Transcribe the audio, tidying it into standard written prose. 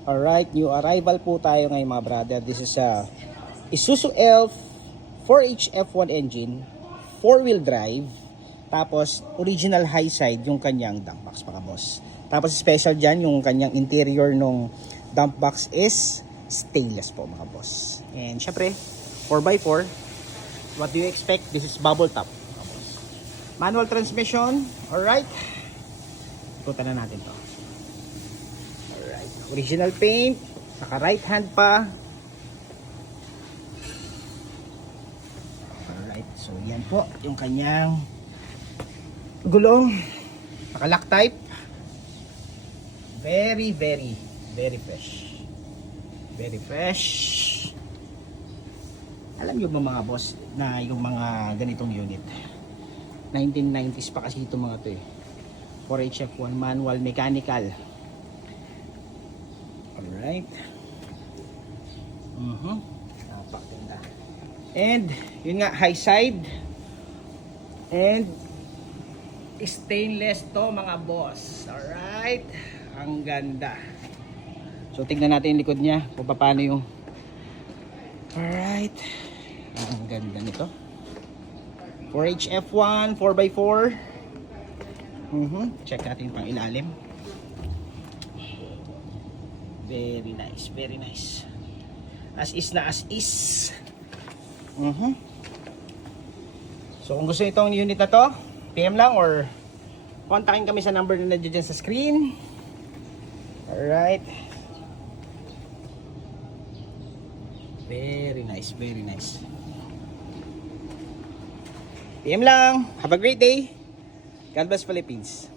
Alright, new arrival po tayo ngayon mga brother. This is a Isuzu Elf 4H F1 engine, 4-wheel drive. Tapos original high side yung kanyang dump box mga boss. Tapos special dyan yung kanyang interior nung dump box is stainless po mga boss. And syempre 4x4. What do you expect? This is bubble top mga boss. Manual transmission. Alright, ikutan na natin to. Original paint, naka right hand pa. Alright, so yan po yung kanyang gulong, naka lock type. Very fresh. Very fresh. Alam nyo ba mga boss na yung mga ganitong unit 1990s pa kasi itong mga to eh. 4H F1 manual mechanical. Alright. Napakaganda. And yun nga, high side. And stainless to mga boss. Alright. Ang ganda. So tignan natin yung likod niya kung paano yung. Alright. Ang ganda nito. 4H F1 4x4. Check natin pang ilalim. Very nice, very nice. As is na as is. So kung gusto itong unit na to, PM lang or kontakin kami sa number na nandiyan sa screen. Alright. Very nice, very nice. PM lang. Have a great day. God bless Philippines.